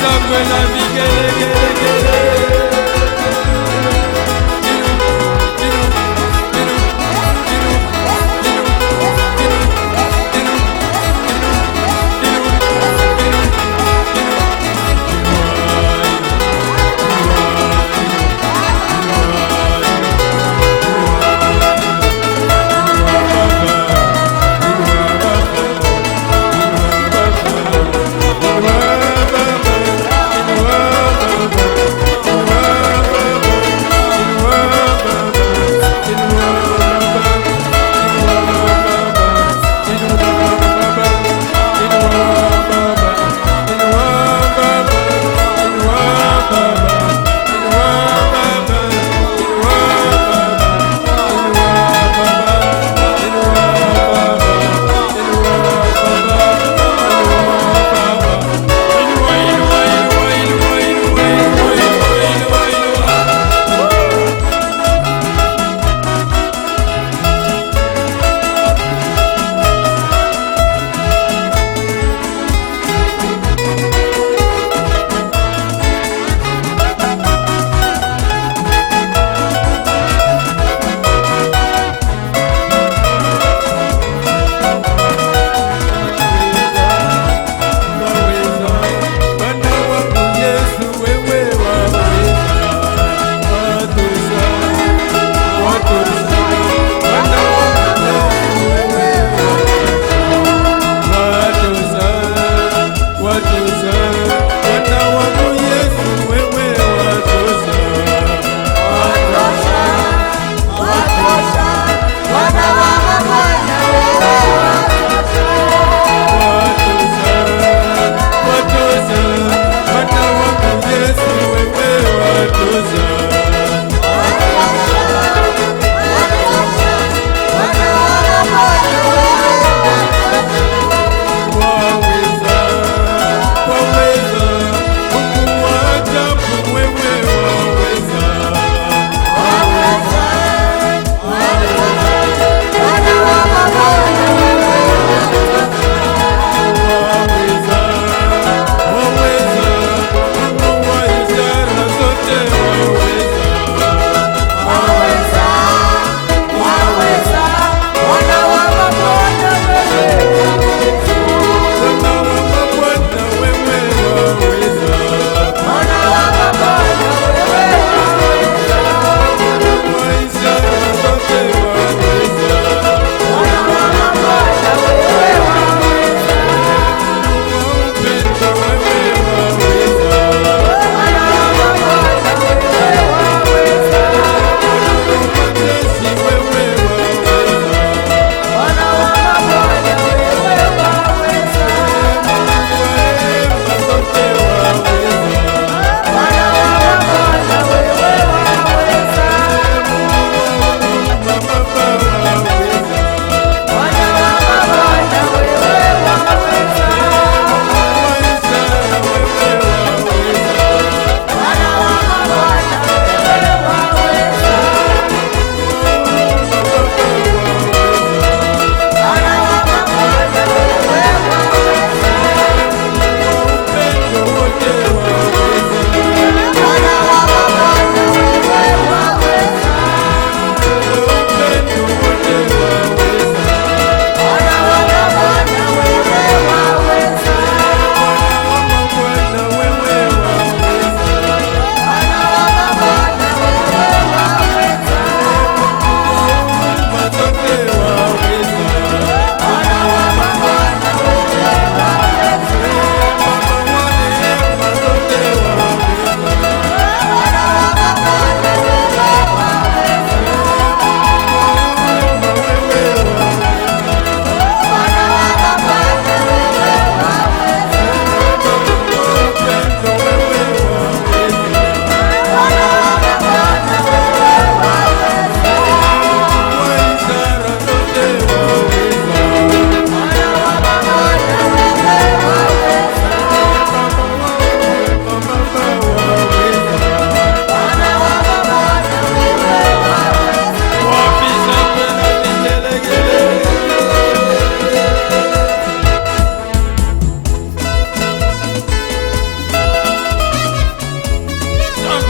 Shangwe la vigelegele.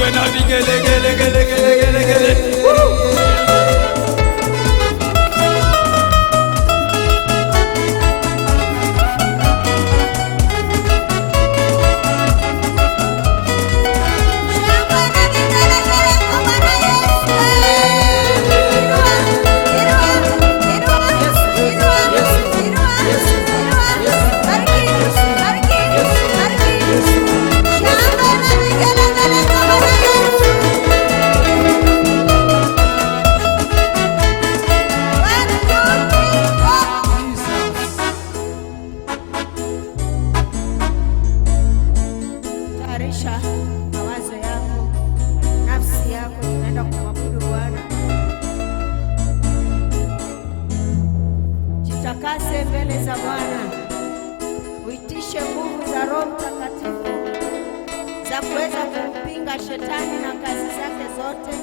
shangwe na vigelegele. Mawazo yako, nafsi yako, tunaenda kumwabudu Bwana. Jitakase mbele za Bwana, uitishe nguvu za Roho Mtakatifu za kuweza kumpinga shetani na kazi zake zote,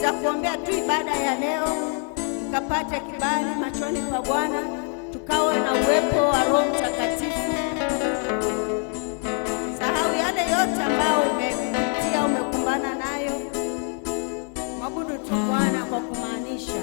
za kuombea tu ibada ya leo ikapate kibali machoni pa Bwana, tukawe na uwepo wa Roho Mtakatifu. Yale yote ambayo umepitia, umekumbana nayo, mwabudu tu Bwana kwa kumaanisha.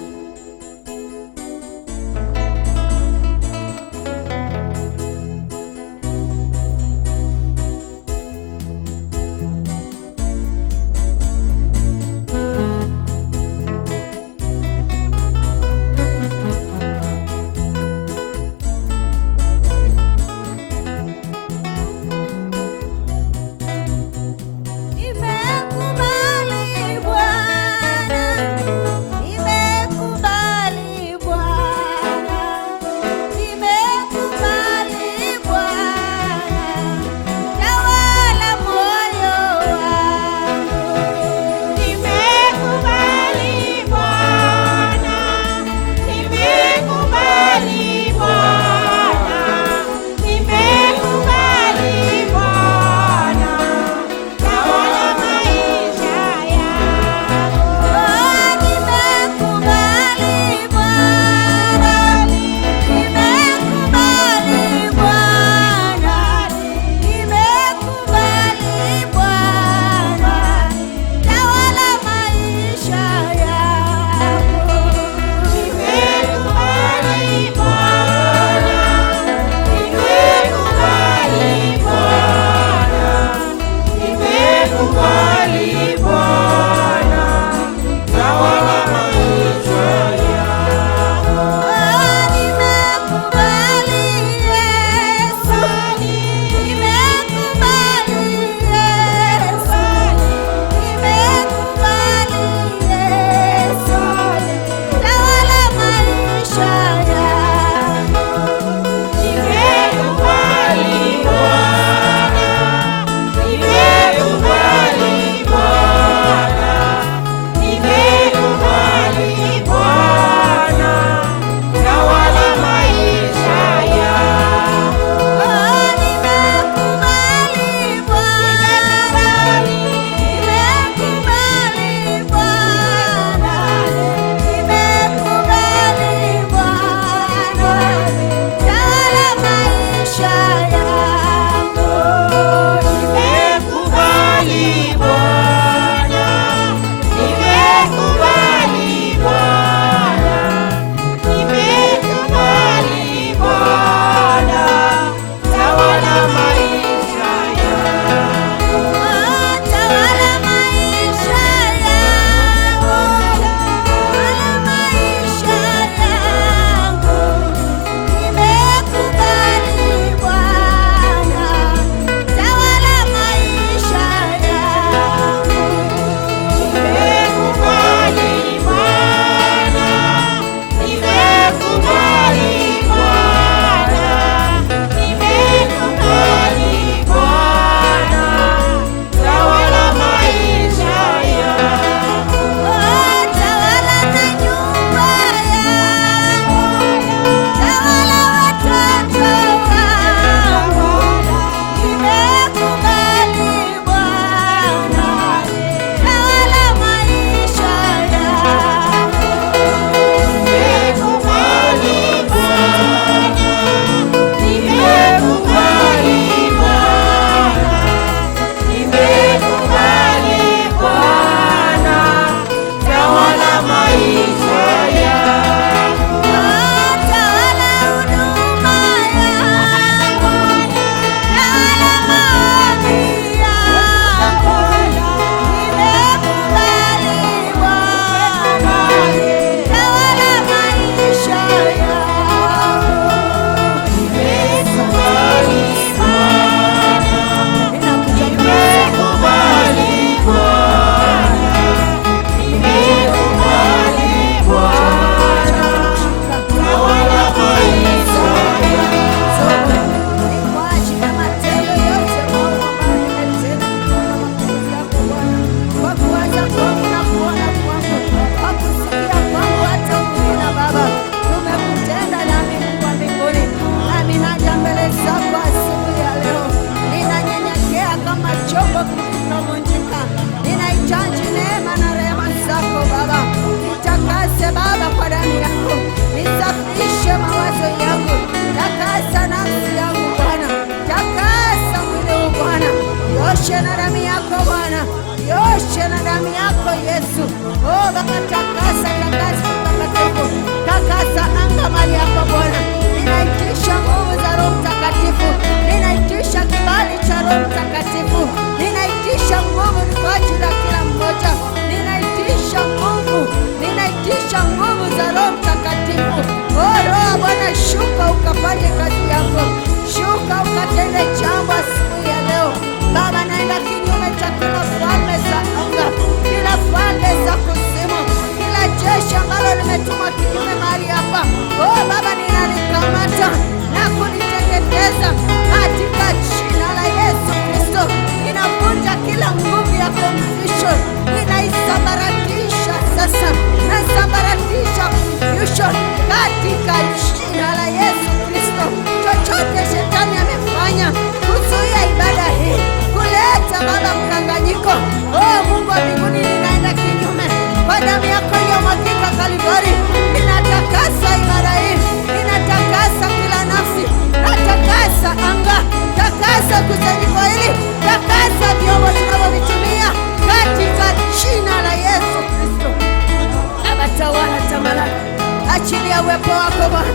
kama chombo kilichobunjika. Ninahitaji neema na rehema zako Baba. Nitakase Baba kwa damu yako, nisafishe mawazo yangu, takasa nafsi yangu Bwana, takasa mwili wangu Bwana, yoshe na damu yako Bwana, yoshe na damu yako Yesu. Oh Baba, takasa takatifu, takasa anga mali yako Bwana. Ninaitisha nguvu za Roho Mtakatifu, ninaitisha kibali cha Roho Mtakatifu, ninaitisha nguvu kwa ajili ya kila mmoja, ninaitisha nguvu za Roho Mtakatifu. Oh Roho Bwana, shuka ukafanye kazi yako, shuka ukatende jambo asubuhi ya leo Baba. Naenda kinyume cha kila falme za anga, kila falme za kuzimu, kila jeshi ambalo limetumwa kinyume mahali hapa. Oh Baba, ninalikamata na kuliteketeza katika jina la Yesu Kristo. Ninavunja kila nguvu ya confusion, ninaisambaratisha sasa, naisambaratisha confusion katika jina la Yesu Kristo. Chochote shetani amefanya kuzuia ibada hii, kuleta Baba mkanganyiko, oh Mungu wa mbinguni, ninaenda kinyume kwa damu yako iliyomwagika Kalvari. Ninatakasa ibada hii, ninatakasa kila nafsi, natakasa anga, takasa kusanyiko hili, takasa vyombo tunavyovitumia katika jina la Yesu Kristo. Baba, tawala, tamalaki, achilia uwepo wako Bwana,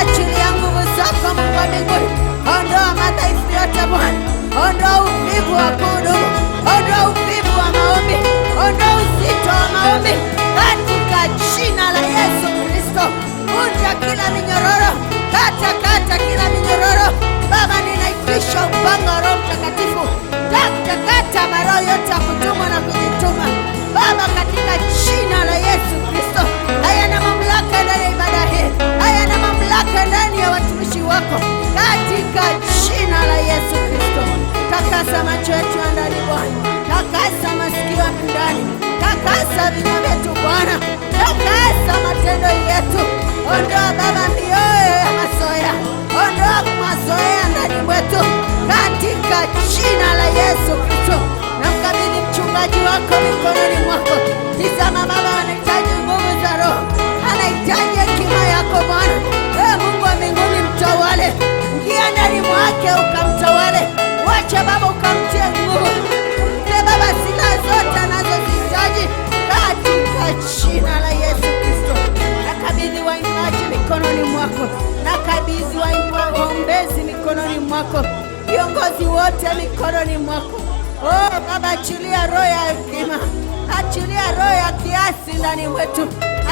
achilia nguvu zako Mungu wa mbinguni. Ondoa madhaifu yote Bwana, ondoa uvivu wa kuhudumu, ondoa uvivu wa maombi, ondoa uzito wa maombi katika jina la Yesu Kristo. Vunja kila minyororo, kata kila minyororo Baba. Ninaitisha upanga wa Roho Mtakatifu, kata maroho yote ya kutumwa na kujituma Baba, katika jina la Yesu Kristo. Hayana mamlaka ndani ya ibada hii, hayana mamlaka ndani ya watumishi wako katika jina la Yesu Kristo. Takasa macho yetu ya ndani Bwana, takasa masikio ya ndani, takasa vinywa vyetu Bwana, takasa matendo yetu. Ondoa Baba mioyo ya mazoea, ondoa mazoea ndani mwetu katika jina la Yesu Kristo. Namkabidhi mchungaji wako mikononi mwako. Tazama Baba, anahitaji nguvu za Roho, anahitaji hekima yako Bwana. Wewe Mungu wa mbinguni, mtawale, ingia ndani mwake ukamtawale. Wacha Baba ukamtie nguvu, mpe Baba silaha zote anazozihitaji katika jina la Yesu Kristo. Nakabidhi waimbaji mikononi mwako, nakabidhi waombezi mikononi mwako, viongozi wote mikononi mwako. Oh Baba, achilia roho ya hekima, achilia roho ya kiasi ndani mwetu,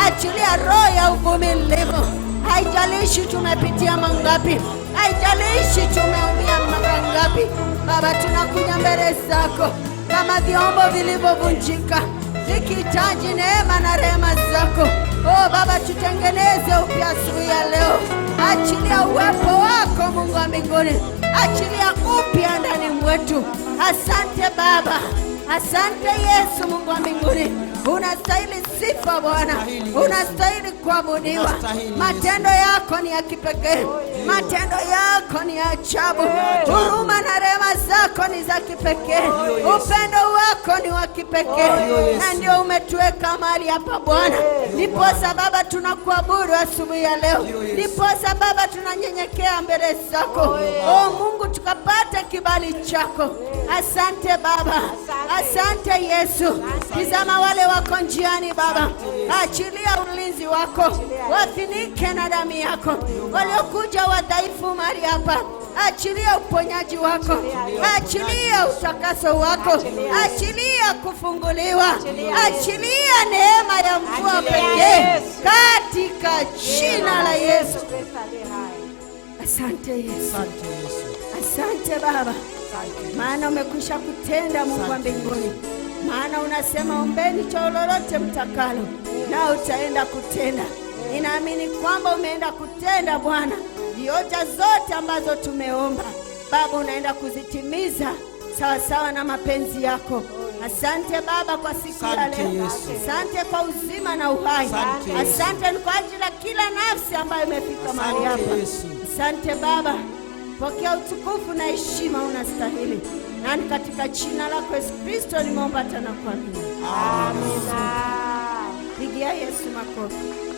achilia roho ya uvumilivu. Haijalishi tumepitia mangapi, haijalishi tumeumia mara ngapi Baba, tunakuja mbele zako kama vyombo vilivyovunjika, vikihitaji neema na rehema zako. Oh Baba, tutengeneze upya asubuhi ya leo. Achilia uwepo wako Mungu wa mbinguni, achilia upya ndani mwetu. Asante Baba, asante Yesu Mungu wa mbinguni. Unastahili sifa Bwana, unastahili kuabudiwa. Matendo yako ni ya kipekee, matendo yako ni ya ajabu. Huruma na rehema zako ni za kipekee, upendo wako ni wa kipekee, na ndio umetuweka mahali hapa Bwana. Ndiposa Baba tunakuabudu asubuhi ya leo, ndiposa Baba tunanyenyekea mbele zako. Oh Mungu, tukapata kibali chako. Asante Baba, asante Yesu. Tazama wale wako njiani Baba, achilia ulinzi wako, wafinike na damu yako. Waliokuja wadhaifu mahali hapa, achilia uponyaji wako, achilia utakaso wako, achilia kufunguliwa, achilia neema ya mvua pekee katika jina la Yesu. Asante Yesu, asante Baba, maana umekwisha kutenda Mungu wa mbinguni. Maana unasema ombeni cha lolote mtakalo, na utaenda kutenda. Ninaamini kwamba umeenda kutenda Bwana. Vioja zote ambazo tumeomba Baba, unaenda kuzitimiza sawa sawa na mapenzi yako. Asante Baba kwa siku ya leo. Asante kwa uzima na uhai. Asante kwa ajili ya kila nafsi ambayo imefika mahali hapa. Asante Baba, Pokea utukufu na heshima, unastahili. Na ni katika jina lako Yesu Kristo nimeomba tena kuamini. Amina. Pigia Yesu makofi.